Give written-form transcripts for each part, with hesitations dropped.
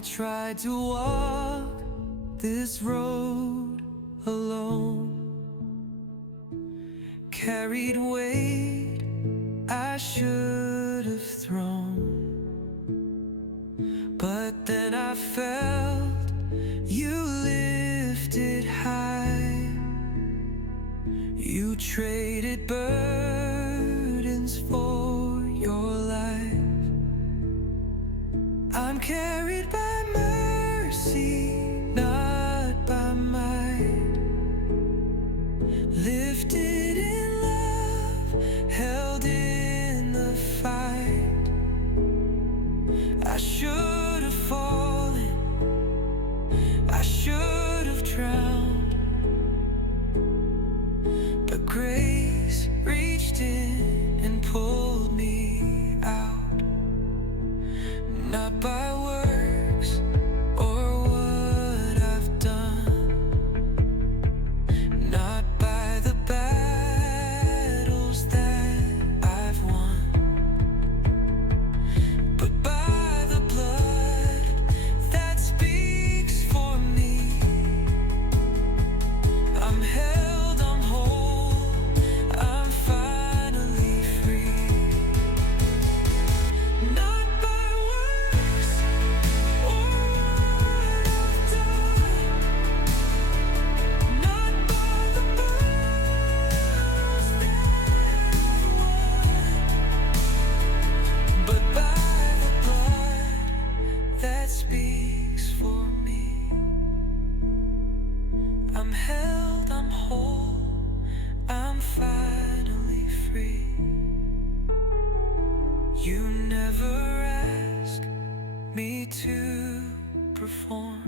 I tried to walk this road alone, carried weight I should have thrown, but then I felt you lifted high. You traded burdens for your life. I'm carried by mercy, not by might, lifted in love, held in the fight. I should have fallen, I should have drowned, but grace reached in and pulled me out. Not by works or what I've done, not by the battles that I've won, but by the blood that speaks for me. I'm held, I'm whole, I'm finally free. Not by works or what I've done, not by the battles that I've won, but by the blood that speaks for me. I'm held, I'm whole, I'm finally free. You never ask me to perform,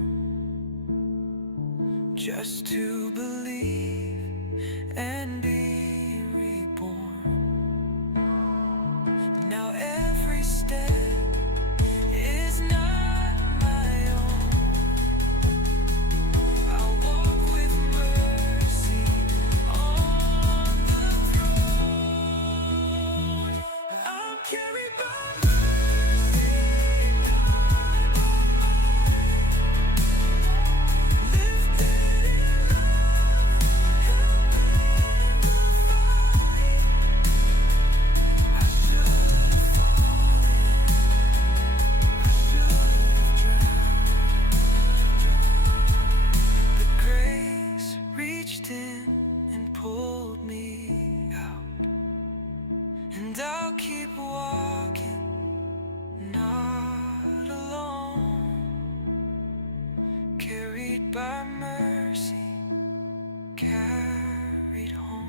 just to believe and be reborn. Now every step is not my own. I'll walk with mercy on the throne. I'm carried by mercy, not by might, lifted in love, held in the fight. I should have fallen, I should have drowned, but grace reached in and pulled me out. And I'll keep walking, not alone, carried by mercy, carried home.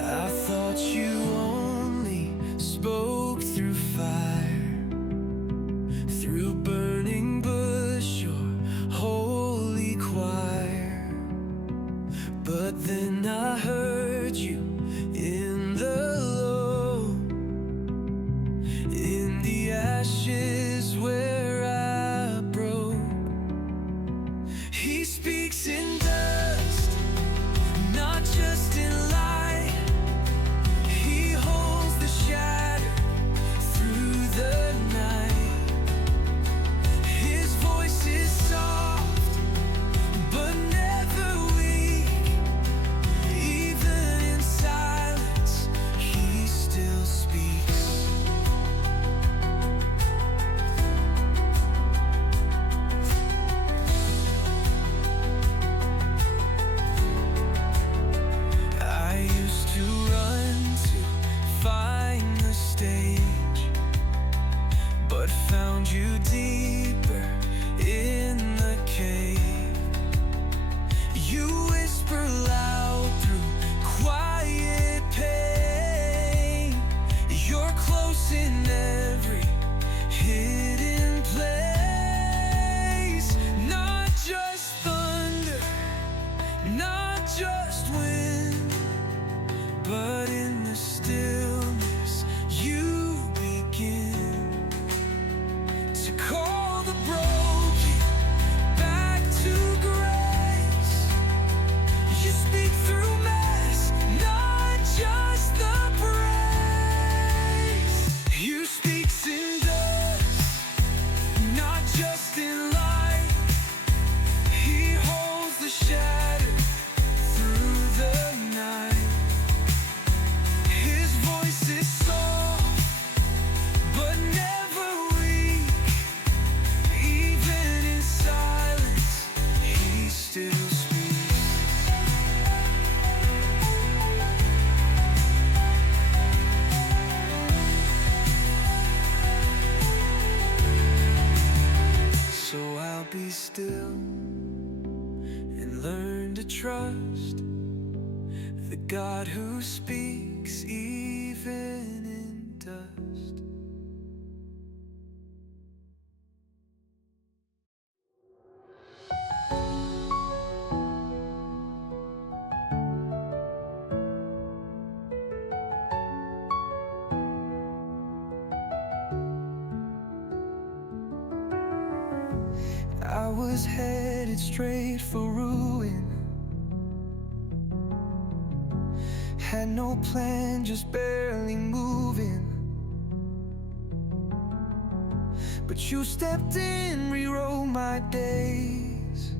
I thought you only spoke through fire, through burning bush or holy choir, but then I heard you in the low, in the ashes where I broke. He speaks in dust, not just in light. He holds the shattered through the night. His voice is soft, but never weak. Even in silence, he still speaks. trust the God who speaks even in dust. I was headed straight for ruin, had no plan, just barely moving. But you stepped in, rewrote my days,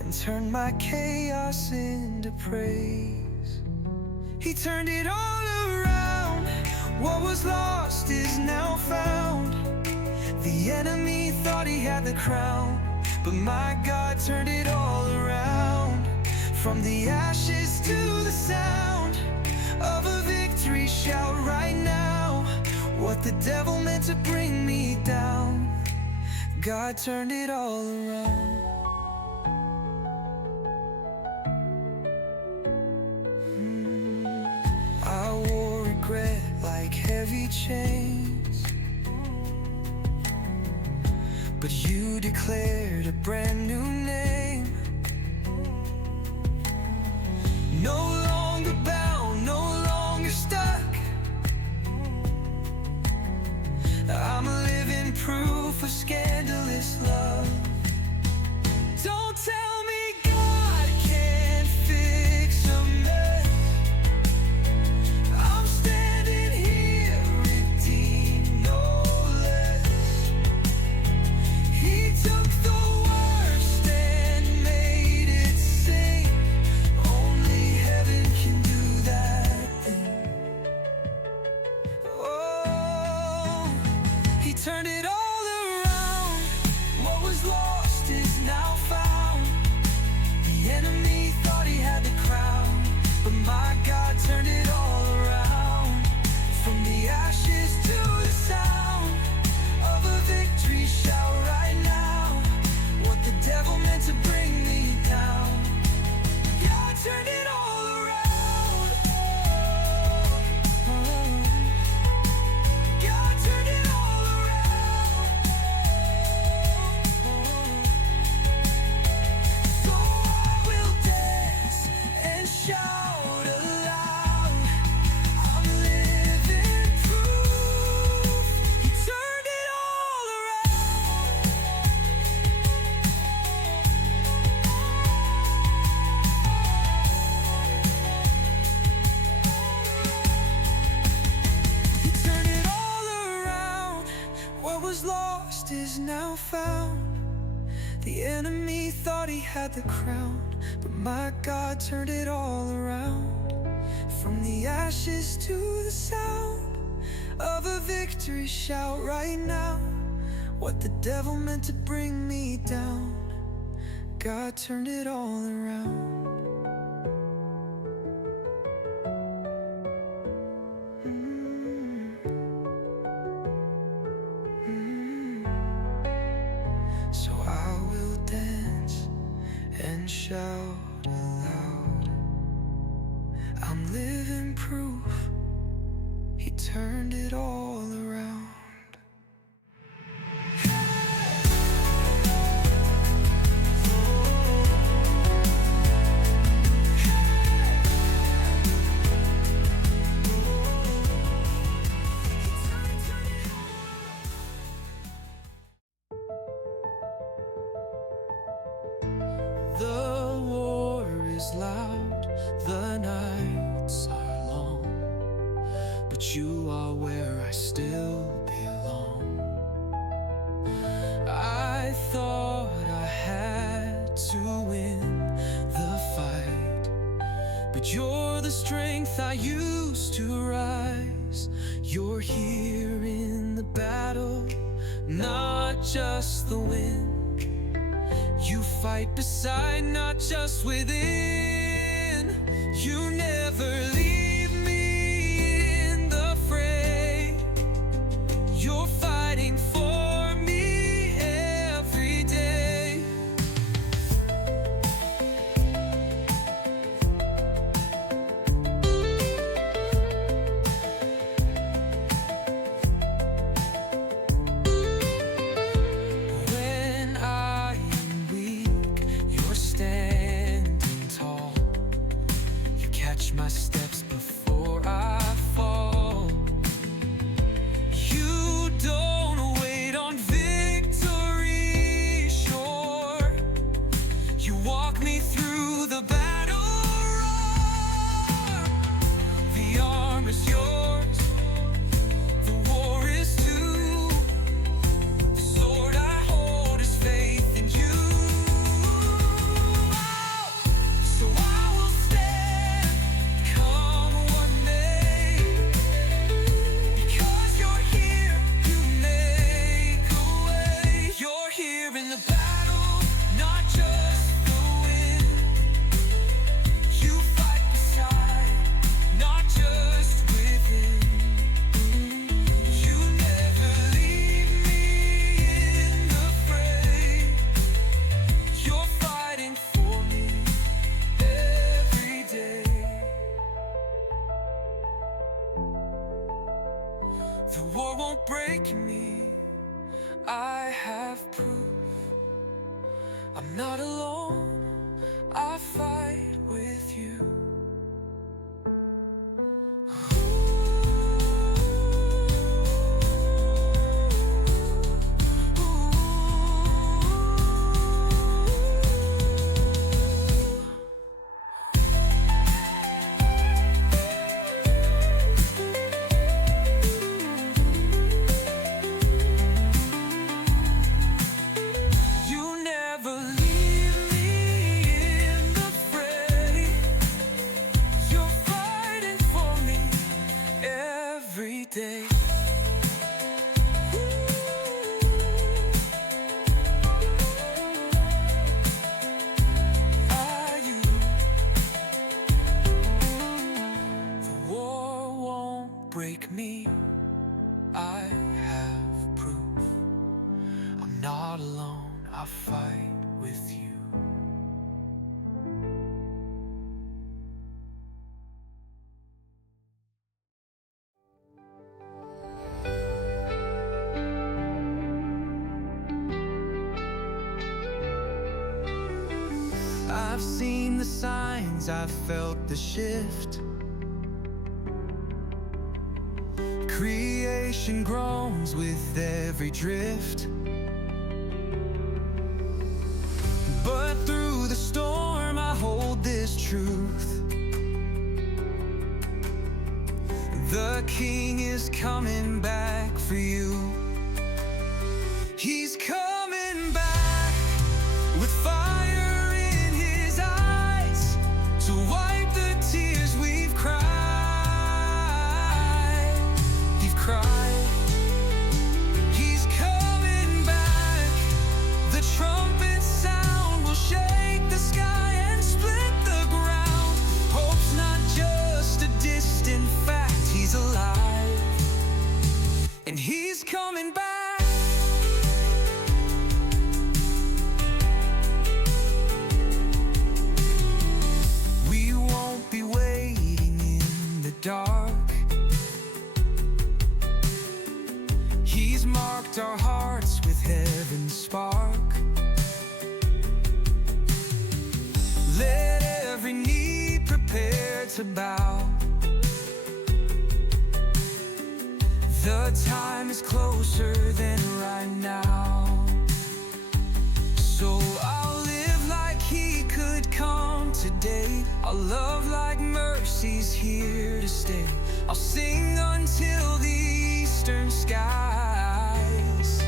and turned my chaos into praise. He turned it all around. What was lost is now found. The enemy thought he had the crown, but my God turned it all around. From the ashes to the sound of a victory shout right now. What the devil meant to bring me down, God turned it all around. I wore regret like heavy chains, but you declared a brand new name. No longer bound, no longer stuck. I'm a living proof of scandalous love. Don't tell me God can't fix a mess. I'm standing here redeemed, no less. He took the worst and made it sing. Only heaven can do that. Oh, he turned it all around. What was lost is now found. The enemy thought he had the crown, but my God turned it all around. From the ashes to the sound of a victory shout right now. What the devil meant to bring me down, God turned it all around. God turned it all around. So I will dance and shout aloud. I'm living proof He turned it all around. He turned it all around. What was lost is now found. The enemy thought he had the crown, but my God turned it all around. From the ashes to the sound of a victory shout right now. What the devil meant to bring me down, God turned it all around. So I will dance and shout aloud. I'm living proof He turned it all around. The war is loud, the nights are long, but you are where I still belong. I thought I had to win the fight, but you're the strength I used to rise. You're here in the battle, not just the win. You fight beside, not just within. You never leave me in the fray. You're fighting for me every day. my steps before I fall. You don't wait on victory shore. You walk me through the battle roar. The arm is yours, the war is too. The sword I hold is faith in you. So I will stand, come what may. Because you're here, you make a way. You're here in the battle, not just the win. You fight beside, not just within. You never leave me in the fray. You're fighting for me every day. The war won't break me, I have proof. I'm not alone, I fight with you. You never leave me in the fray. You're fighting for me every day. Are you? The war won't break me, I have proof. I'm not alone, I fight with you. I've seen the signs, I've felt the shift. Creation groans with every drift. But through the storm I hold this truth. The King is coming back for you. He's coming back with fire in his eyes to wipe the tears we've cried. We've cried. He's coming back. The trumpet sound will shake the sky and split the ground. Hope's not just a distant fact, he's alive. And he's coming back. We won't be waiting in the dark. He's marked our hearts with heaven's spark. Let every knee prepare to bow. The time is closer than right now. So I'll live like he could come today. I'll love like mercy's here to stay. I'll sing until the eastern skies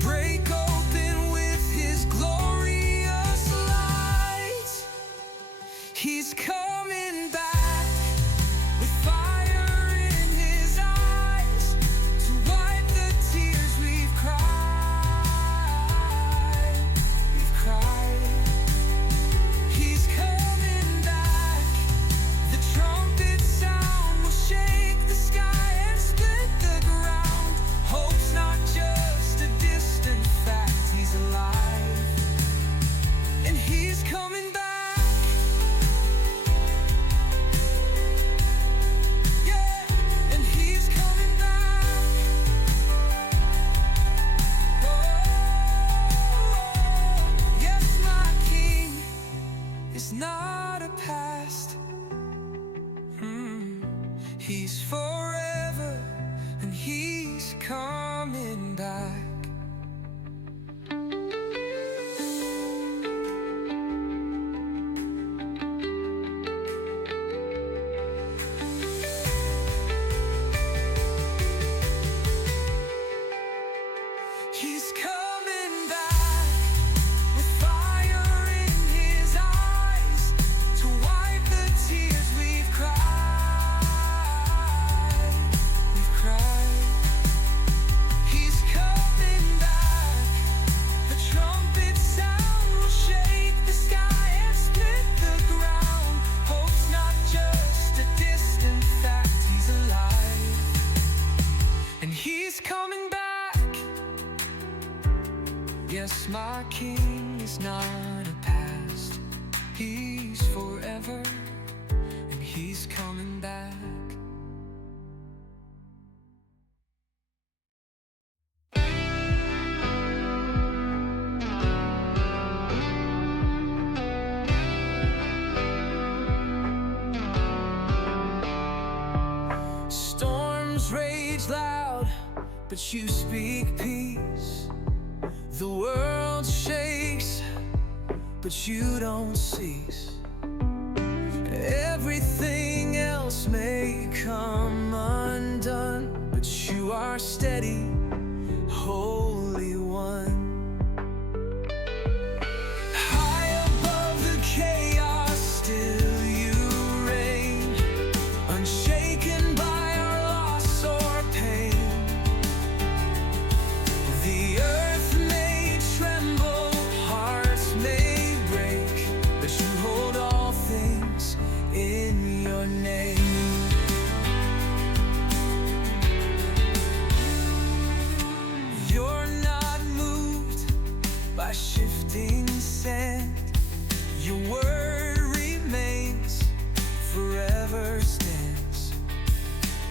break open with his glorious light. He's coming back with fire in his eyes to wipe the tears King is not a past, He's forever, and He's coming back. Storms rage loud, but you speak peace. The world shakes, but you don't cease. Everything else may come undone, but you are steady, Holy One. High above the chaos, still you reign, unshaken by our loss or pain. The earth may tremble, hearts may break, but you hold all things in your name. You're not moved by shifting sand. Your word remains, forever stands.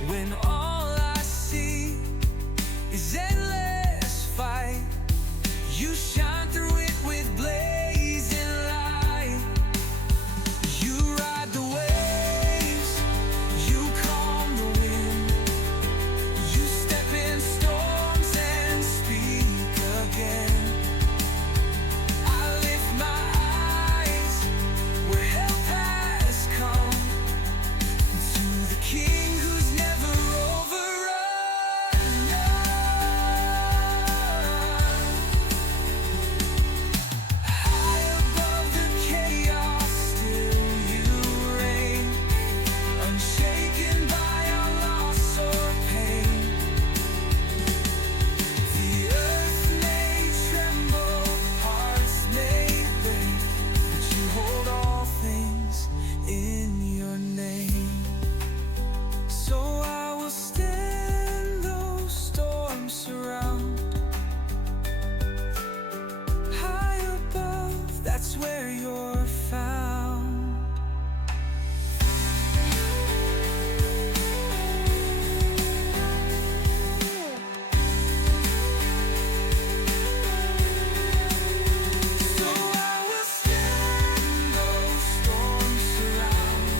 When all I see is endless fight, you shine through it with blazing light. You ride the waves, you calm the wind, you step in storms and speak again. I lift my eyes where help has come, to the King who's never overrun. High above the chaos, still you reign, unshaken by our loss or pain. The earth may tremble, hearts may break, but you hold all things in your name. So I will stand though storms surround. High above, that's where you're found. So I will stand though storms surround.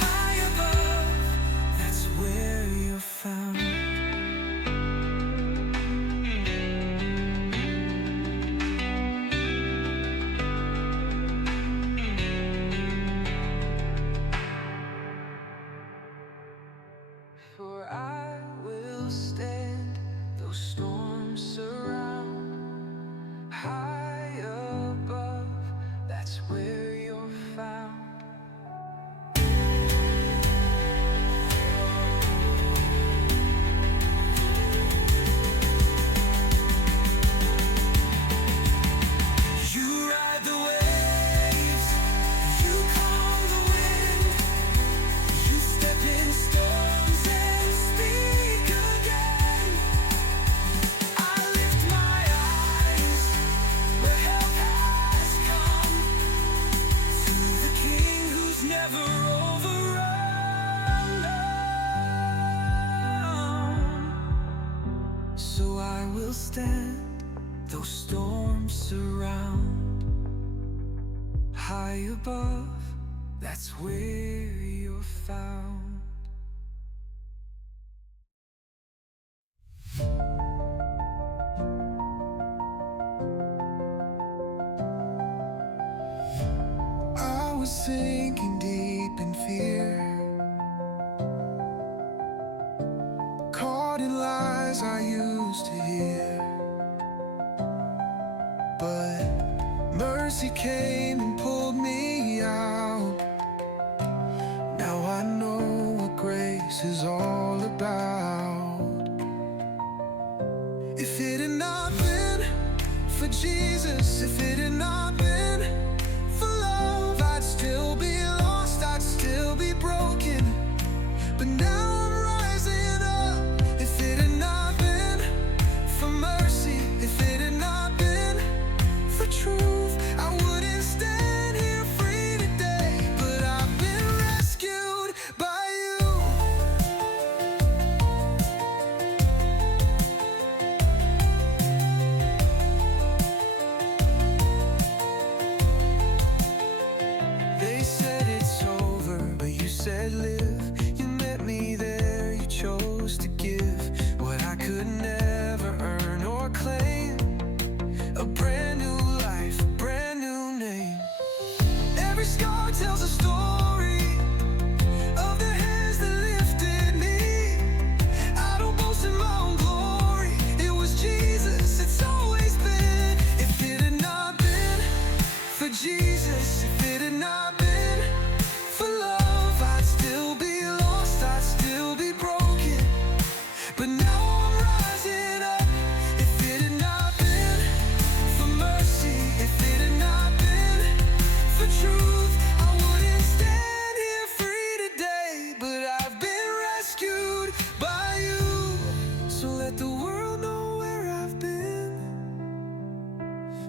High above, that's where you're found. For I will stand though storms surround. High above, that's where you're found. You ride the waves, you calm the wind, you step in storms and speak again. I lift my eyes where help has come, to the King who's never overrun. So I will stand though storms surround. High above, that's where you're found. I was sinking deep in fear, caught in lies I used to hear. But mercy came and pulled me out. Now I know what grace is all about. If it had not been for Jesus, if it had not been for love, I'd still be lost, I'd still be broken. But now I'm rising up. If it had not been for mercy, if it had not been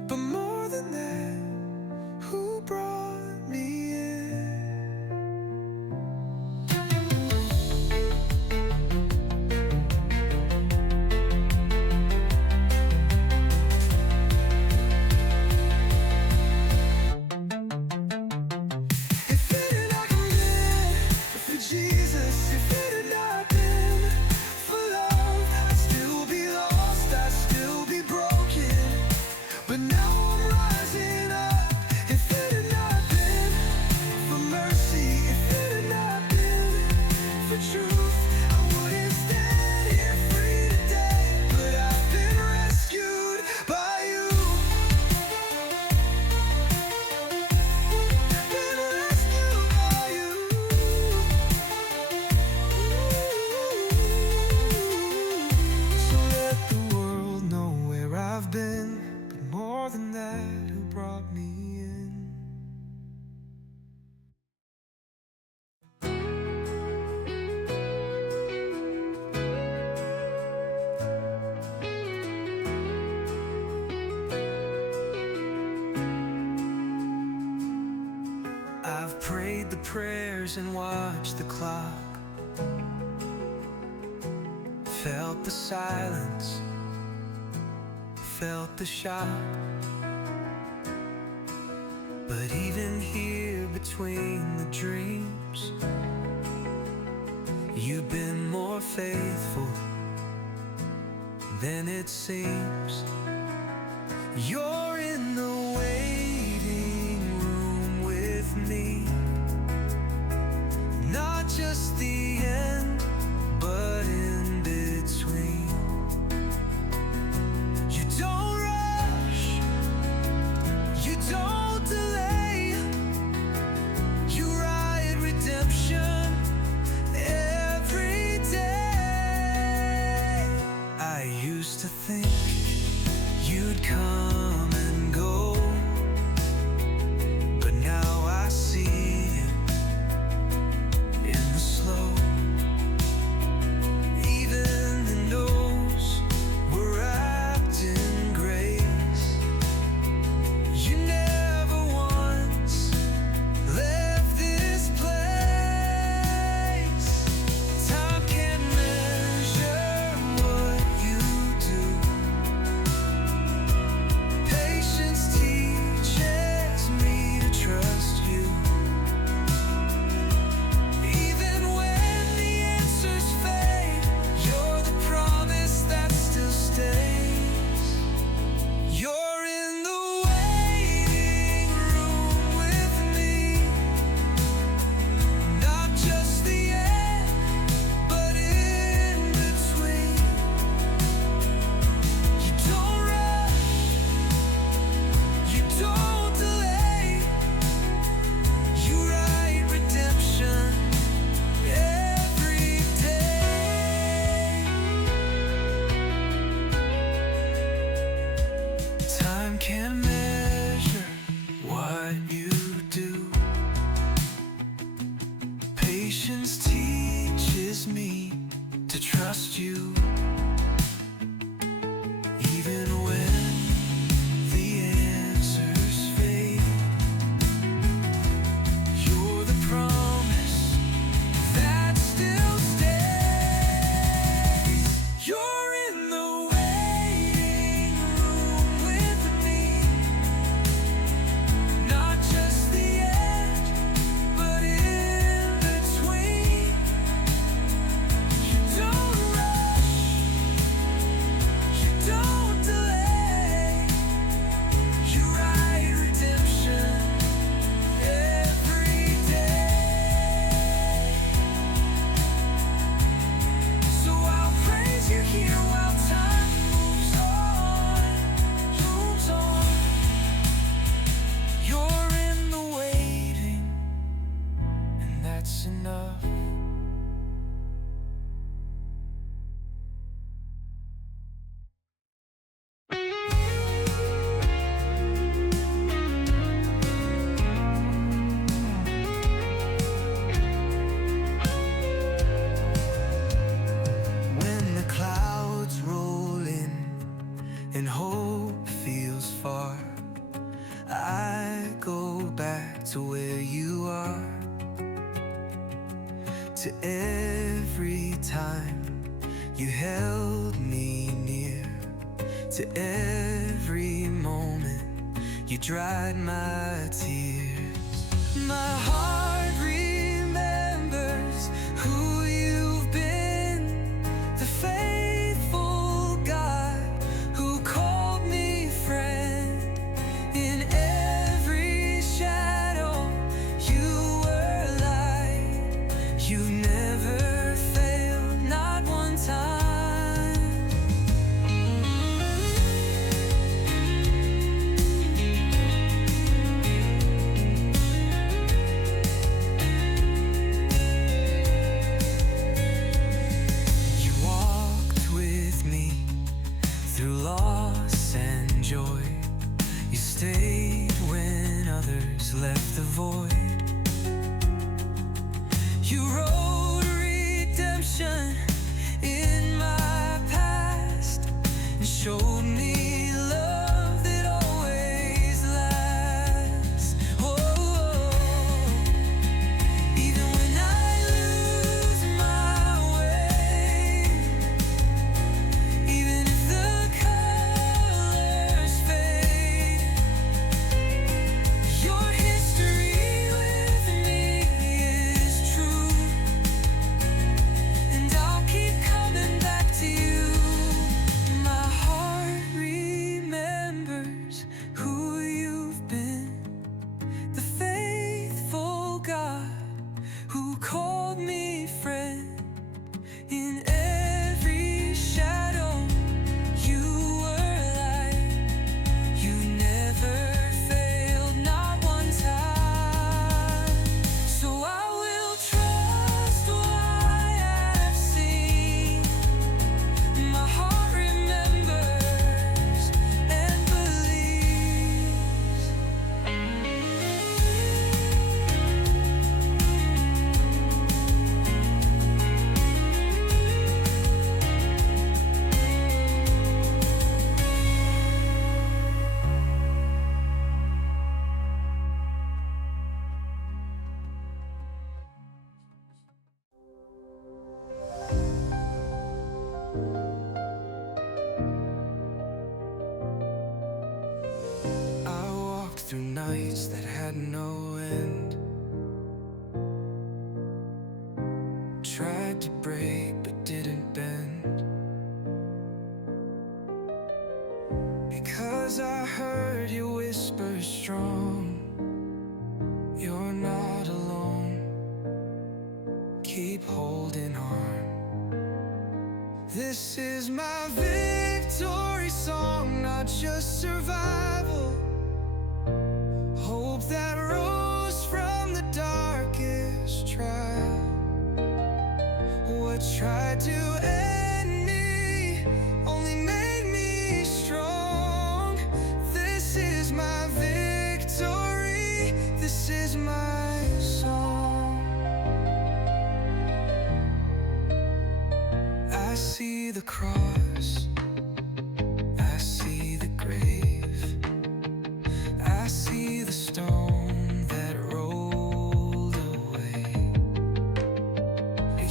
but more than that, who brought me in. If it had not been for Jesus, if it had not been for love, I'd still be lost, I'd still be broken. But now I'm rising up. If it had not been for mercy, if it had not been for truth, I wouldn't stand here free today. But I've been rescued by you. Been rescued by you. So let the world know where I've been, but more than that, who brought me in. I've prayed the prayers and watched the clock, felt the silence, felt the shock. But even here between the dreams, you've been more faithful than it seems. You're in the waiting room with me, not just the end, but in between. You don't rush, you don't delay, you ride redemption every day. I used to think you'd come I go back to where you are, to every time you held me near, to every moment you dried my tears. My heart remembers who you've been, the faithful God who called me friend. In every shadow you were light. You never failed, not one time. Through loss and joy, you stayed when others left the void. You wrote redemption in my past and showed me love that always lasts. Oh, even when I lose my way, even if the colors fade, your history with me is true, and I'll keep coming back to you. My heart remembers who you've been, the faithful God who called me friend. In every shadow you were light. You never failed, not one time. So I will trust what I have seen. My heart remembers and believes. I walked through nights that had no end, tried to break but didn't bend, because I heard you whisper strong, you're not alone, keep holding on. This is my victory song, not just survival. Hope that rose from the darkest trial. What tried to end me only made me strong. This is my victory, this is my song. I see the cross, I see the grave, I see the stone that rolled away.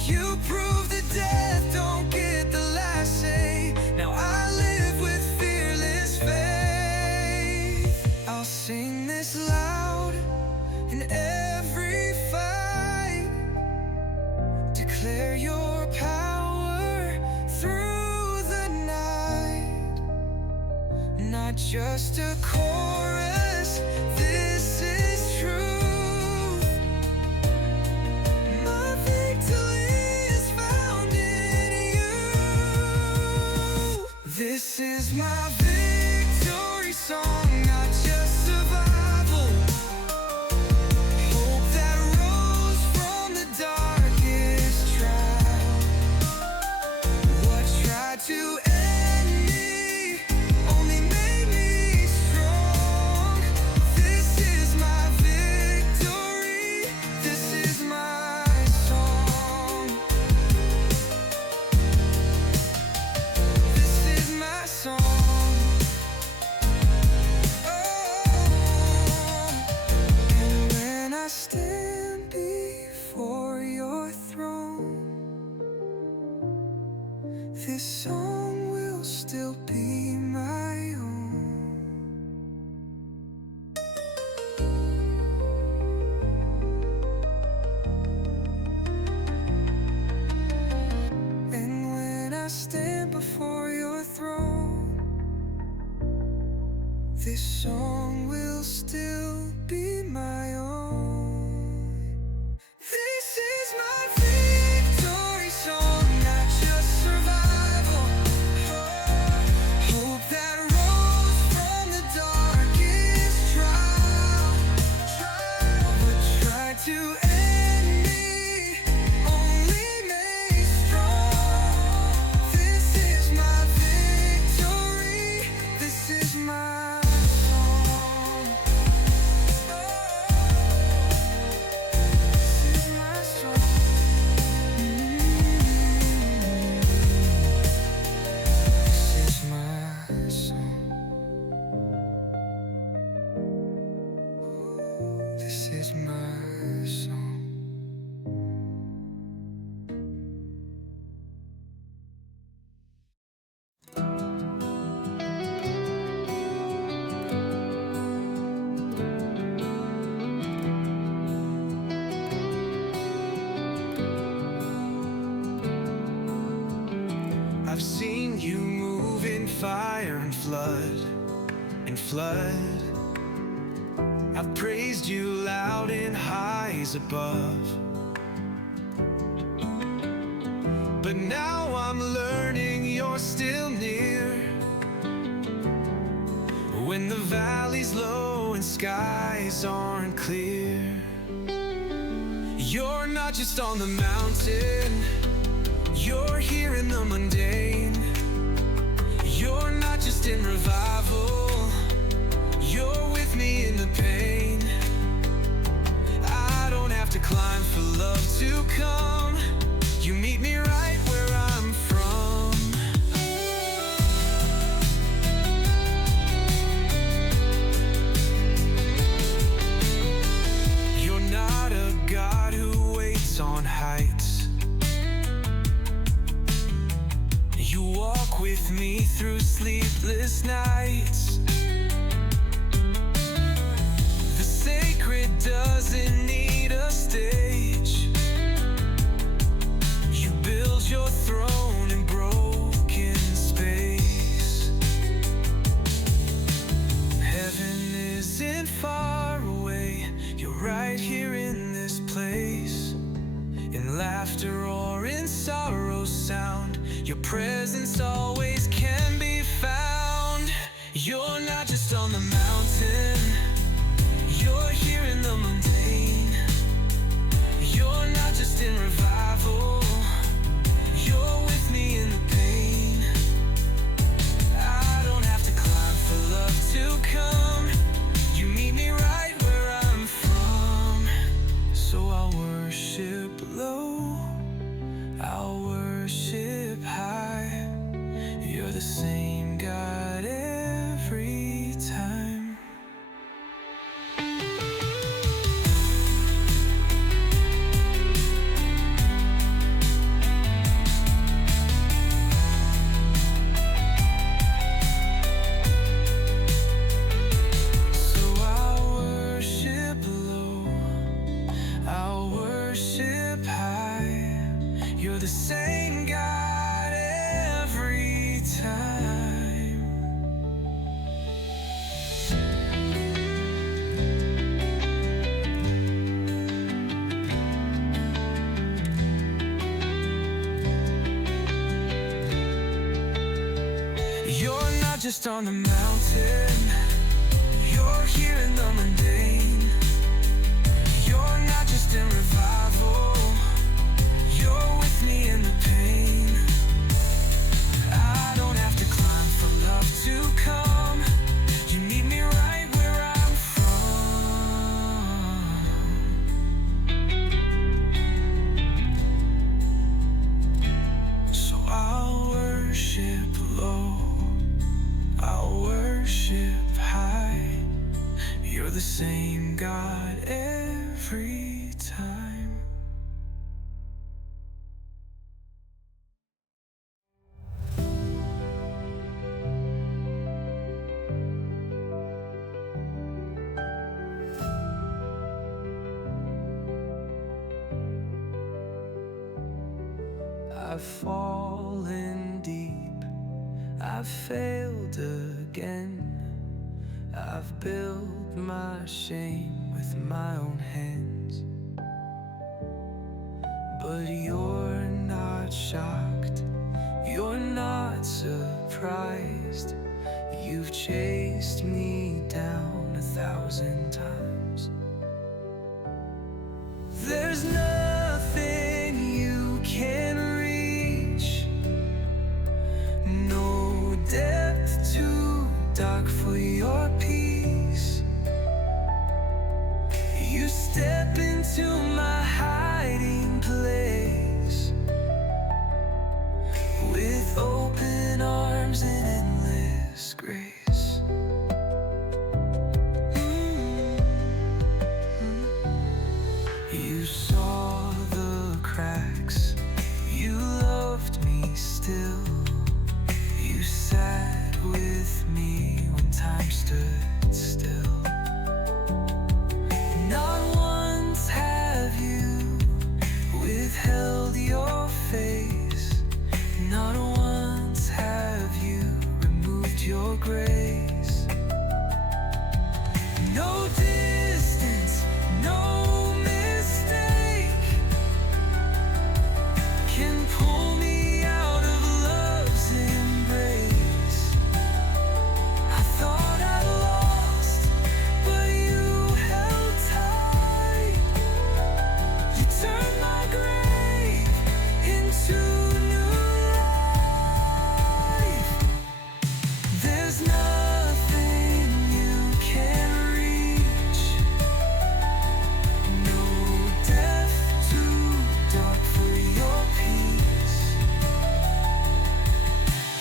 You proved that death don't get the last say. Now I live with fearless faith. I'll sing this loud in every fight, declare your power through the night. Not just a chorus, this is truth. My victory is found in you. This is my victory song, not just survival. Hope that rose from the darkest trial. What tried to end me only made me strong. song will still be my own. This is my victory song, not just survival. Hope that rose from the darkest trial. What tried to end me only made strong. This is my victory. This is my song. This is my song. This is my song. This is my song. I've seen you move in fire and flood, and flood. I've praised you loud in highs above. But now I'm learning you're still near. When the valley's low and skies aren't clear. You're not just on the mountain, you're here in the mundane. You're not just in revival, you're with me in the pain. I don't have to climb for love to come. You meet me right where I'm from. You're not a God who waits on heights. You walk with me through sleepless nights. The sacred doesn't need a stage. You build your throne in broken space. Heaven isn't far away, you're right here in this place. In laughter or in sorrow's sound, your presence always can be found. You're not just on the mountain, you're here in the mundane. You're not just in revival, you're with me in the pain. I don't have to climb for love to come. You meet me right where I'm from. So I'll worship low, I'll worship high. You're the same God every time. So I'll worship low, I'll worship high. You're the same God every time. You're not just on the mountain, you're here in the mundane. You're not just in revival, you're with me in the pain. I don't have to climb for love to come. You meet me right where I'm from. So I'll worship low, I'll worship high. You're the same God every time. I've fallen deep, I've failed again. I've built my shame with my own hands. But you're not shocked, you're not surprised. You've chased me down 1,000 times. There's nothing you can reach, no depth too dark for your peace. You step into my hiding place with open arms and endless grace. You saw the cracks, you loved me still. You sat with me when time stood still. Not once have you withheld your face, not once have you removed your grace. No distance, no mistake can pull me out of love's embrace. I thought I lost, but you held tight. You turned my grave into new life. There's nothing you can reach, no depth too dark for your peace.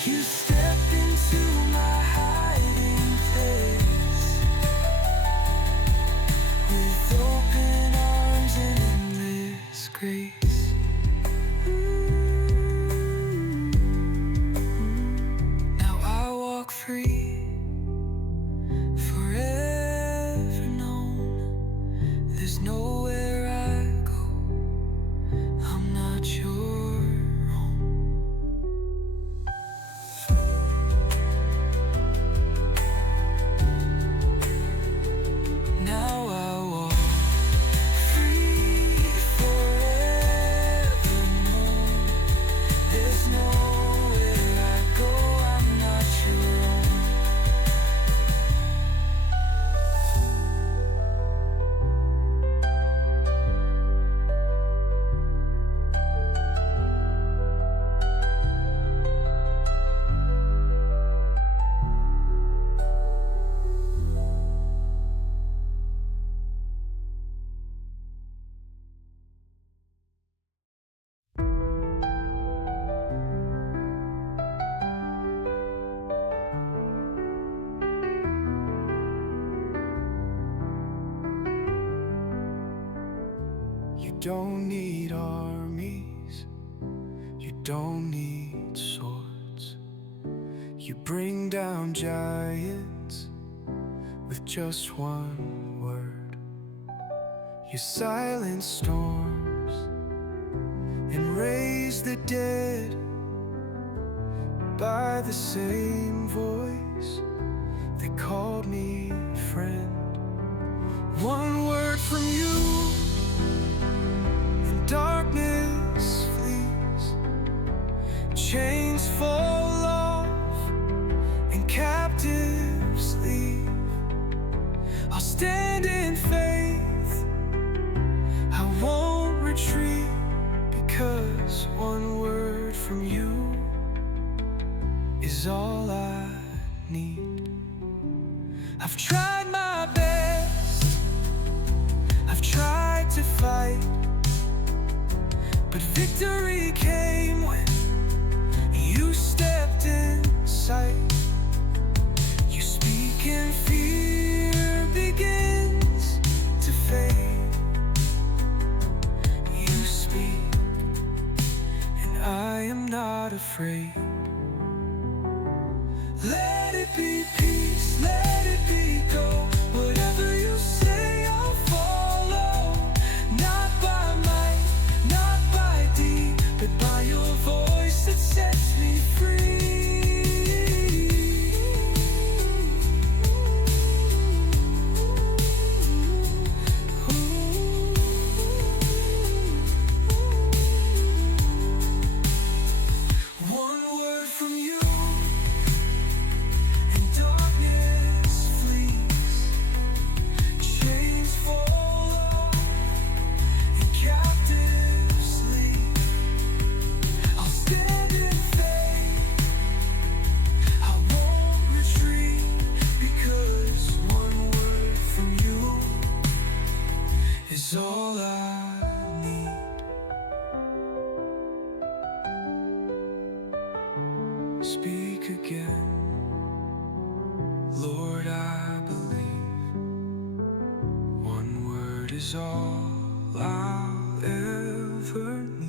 You step into my hiding place with open arms and endless grace. Now I walk free, forever known. There's nowhere I go, I'm not your own. Now I walk free, forever known. There's nowhere I go, I'm not your own. You don't need armies, you don't need swords. You bring down giants with just one word. You silence storms and raise the dead by the same voice that called me friend. One word from you, darkness flees, chains fall off, and captives leave. I'll stand in faith, I won't retreat, because one word from you is all I need. I've tried my best, I've tried to fight, but victory came when you stepped in sight. You speak and fear begins to fade. You speak and I am not afraid. Let it be peace, let it be go. Whatever you say, I'll follow. Not by might, not by deed, but by your voice that sets me free. is all I'll ever need.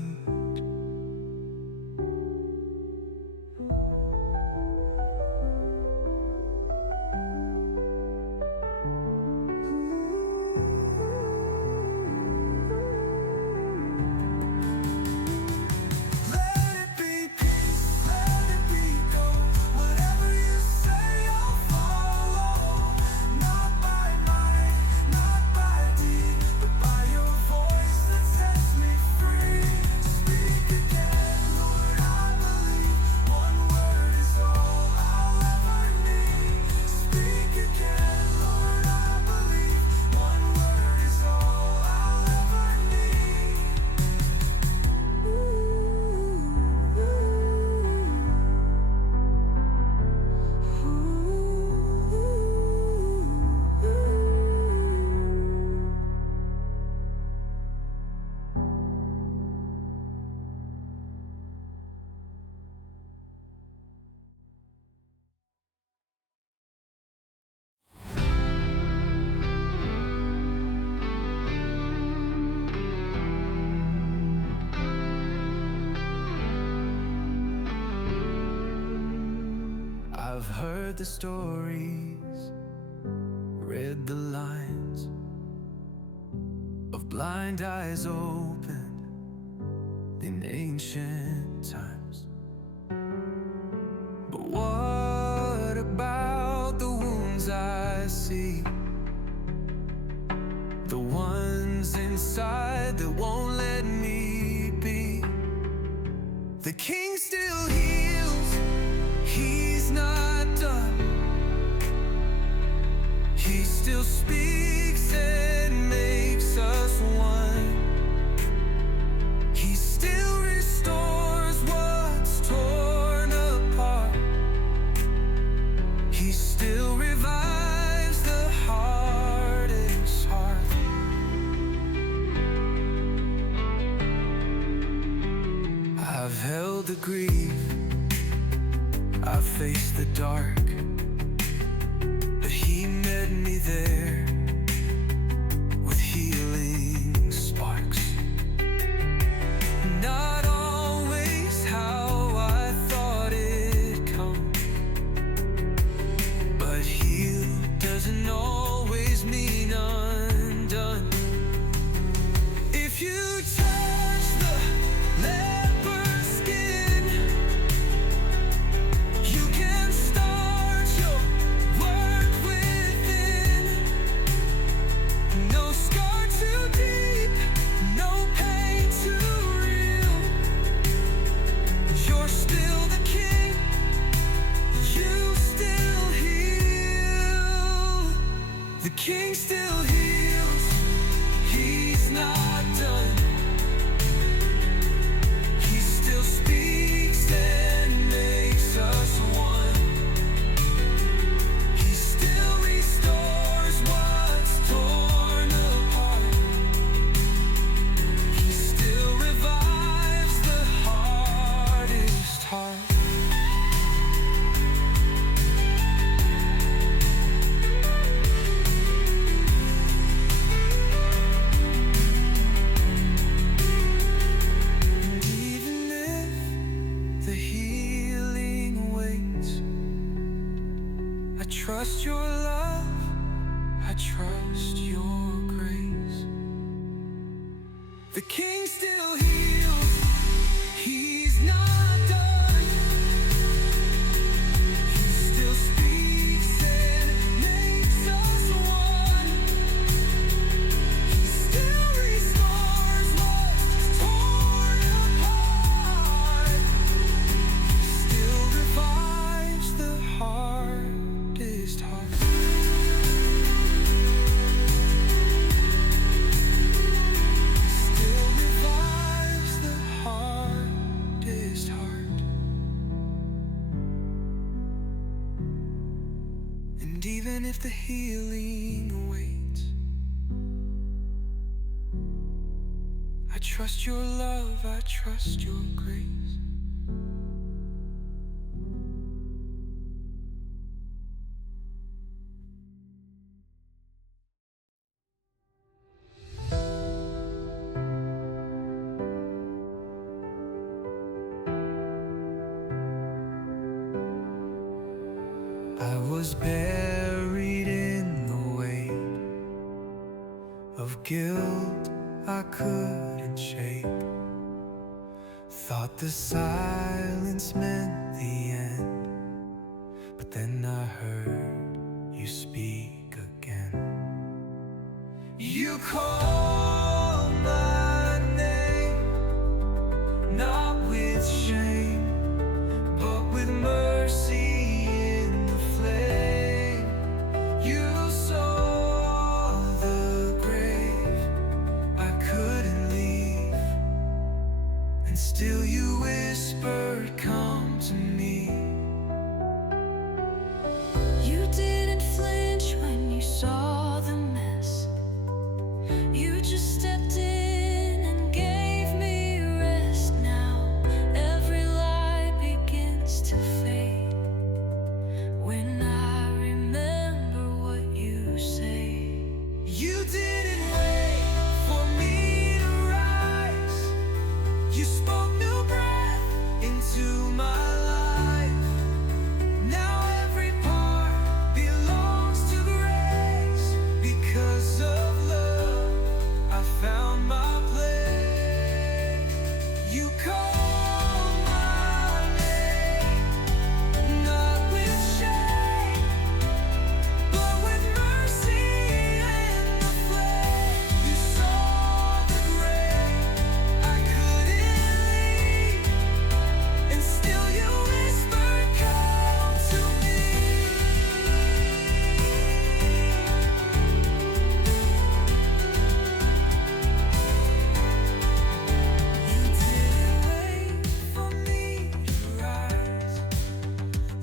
I've heard the stories, read the lines of blind eyes opened in ancient times. But what about the wounds I see? The ones inside that won't let me be. The King still heals, He's not done. He still speaks and makes us one. He still restores what's torn apart. He still revives the hardest heart. I've held the grief, I've faced the dark, but He met me there with healing sparks. Not always how I thought it'd come, but healed doesn't always mean undone. If you touch the leper's skin, you can start your work within. No scar too deep, no pain too real. You're still the King, you still heal. The King still heals, He's not done. He still speaks and makes us one. He still restores what's torn apart. He still revives the hardest heart. And even if the healing waits, I trust your love, I trust your grace. The King still heals, He's not done. He still speaks and makes us one. He still restores what's torn apart. He still revives the hardest heart. Still revives the hardest heart. And even if the healing waits, I trust your love, I trust your grace. buried in the weight of guilt I couldn't shake. Thought the silence meant the end, but then I heard you speak again. You call my name, not with shame, but with mercy in the flame. You saw the grave I couldn't leave, and still you whispered, come to me. You didn't flinch when you saw the mess. You just stepped in and gave me rest. Now every light begins to fade when I remember what you say. You didn't wait for me to rise. You spoke new breath into my life. Now every part belongs to grace. Because of love, I found my place. You call my name, not with shame, but with mercy in the flame. You saw the grave I couldn't leave, and still you whispered, come to me. You didn't wait for me to rise.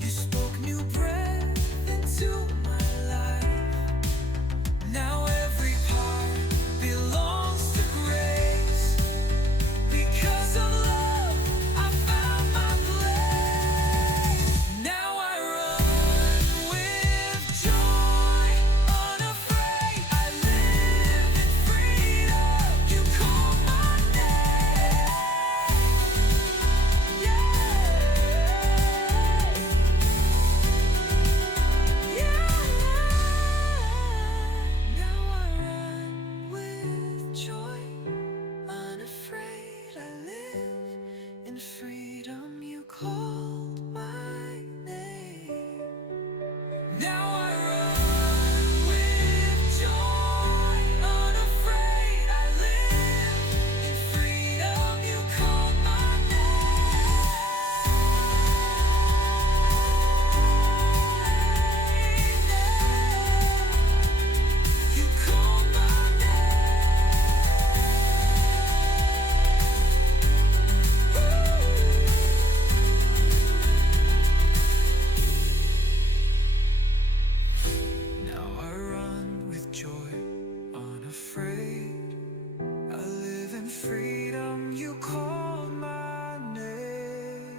You spoke new breath into my life. Now every part belongs to grace. Because of love, I found my place. Now I run with joy, unafraid. I live in freedom. You call my name. Now I run with joy, unafraid. I live in freedom. You called my name. Now I run with joy, unafraid. I live in freedom. You called my name. You called my Now I run with joy, unafraid. I live in freedom. You called my name.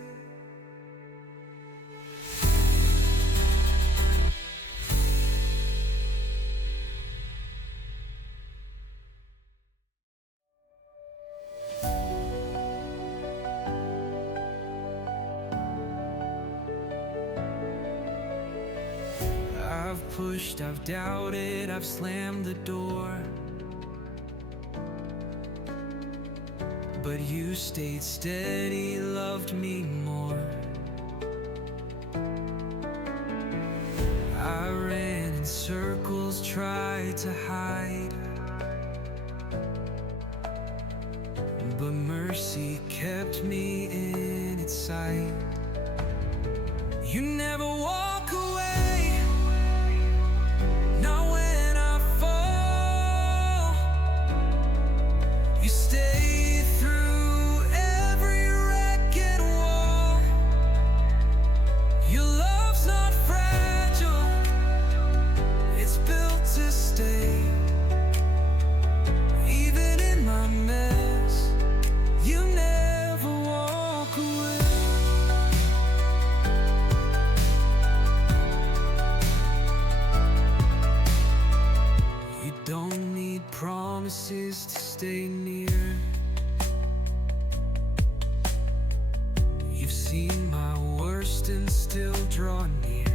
I've pushed, I've doubted, I've slammed the door, but you stayed steady, loved me more. I ran in circles, tried to hide, but mercy kept me in its sight. You never walk away, not when I fall. You stay through every wreck and wall. Your love's not fragile, it's built to stay. Even in my mess, you never walk away. You don't need promises to stay near. You've seen my worst and still draw near.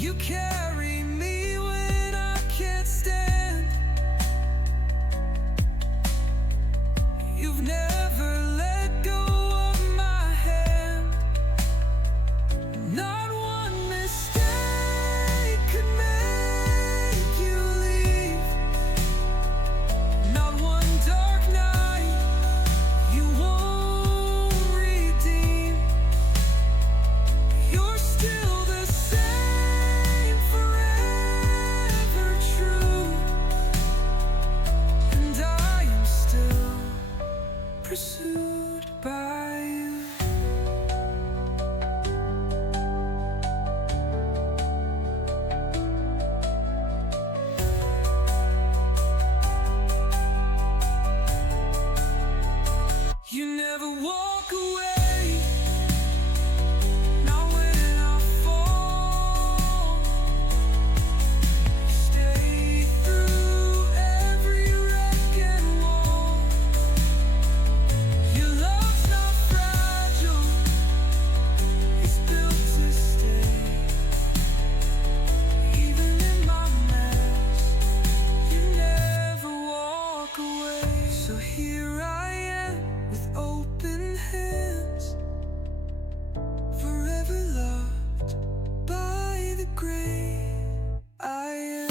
You carry me when I can't stand. You've never let go of my hand. Not one mistake could make you leave. Not one dark night you won't redeem. You're still the same, forever true. And I am still pursued by you. You never walk away, not when I fall. You stay through every wreck and wall. Your love's not fragile, it's built to stay. Even in my mess, you never walk away. So here I am with open hands, forever loved by the great I am.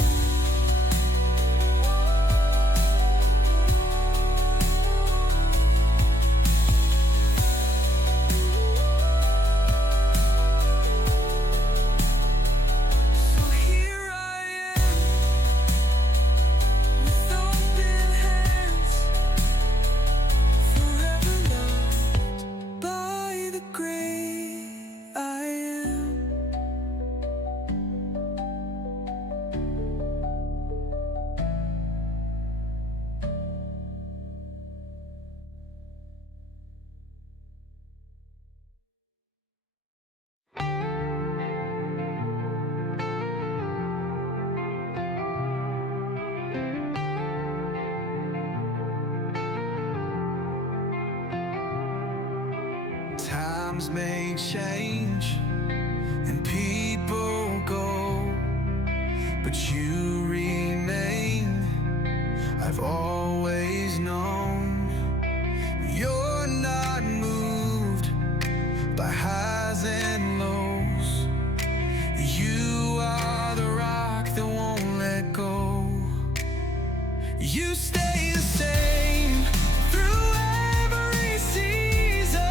So here I am with open hands, forever loved by the great I am. Times may change and people go, but you remain. I've always known you're not moved by highs and lows. You are the rock that won't let go. You stay the same through every season.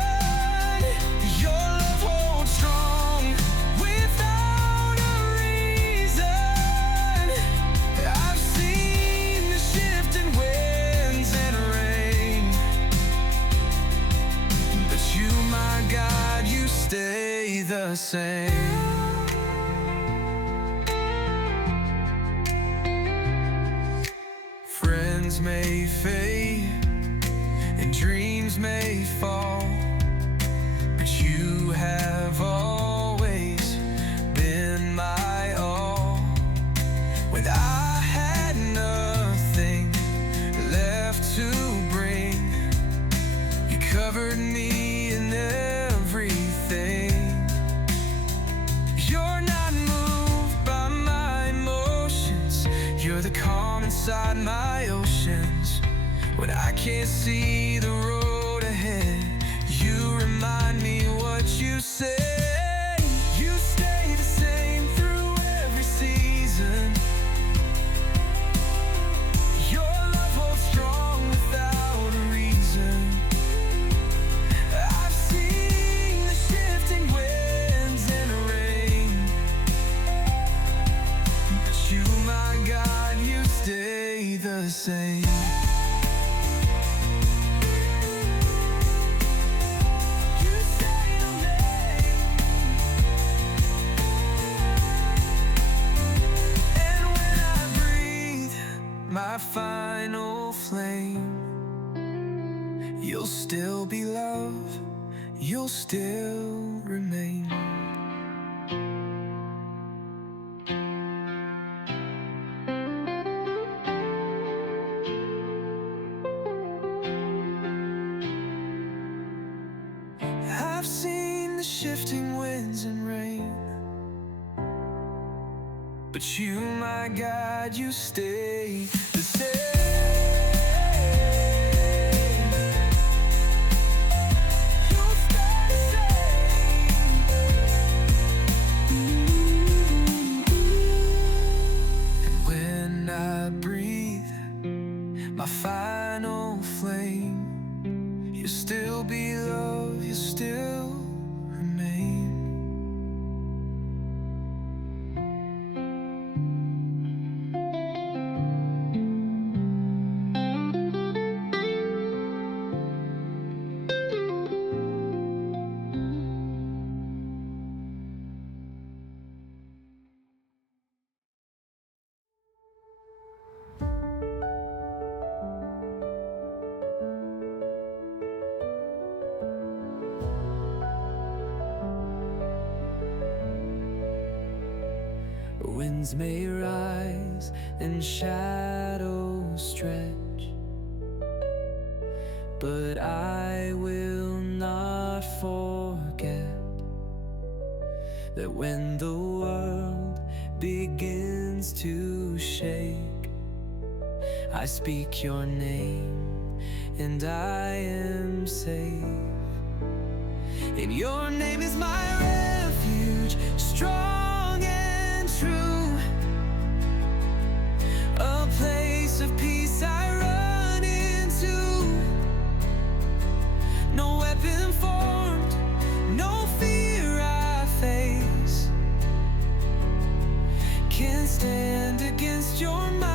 Your love holds strong without a reason. I've seen the shifting winds and rain, but you, my God, you stay the same. Friends may fade and dreams may fall, but you have always been my all. When I had nothing left to bring, you covered me in everything. You're not moved by my emotions, you're the calm inside my oceans. When I can't see the road ahead, you remind me what you say. You stay the same through every season. Your love holds strong without a reason. I've seen the shifting winds and rain, but you, my God, you stay the same. You stay the same. And when I breathe my final flame, you'll still be love, you'll still remain. I've seen the shifting winds and rain, But you, my God, you stay the same. You'll stay the same. And when I breathe my final flame, you'll still be love, you'll still remain. Winds may rise and shadows stretch, but I will not forget that when the world begins to shake, I speak your name and I am safe. And your name is my refuge, strong and true, a place of peace I run into. No weapon formed, no fear I face can stand against your might.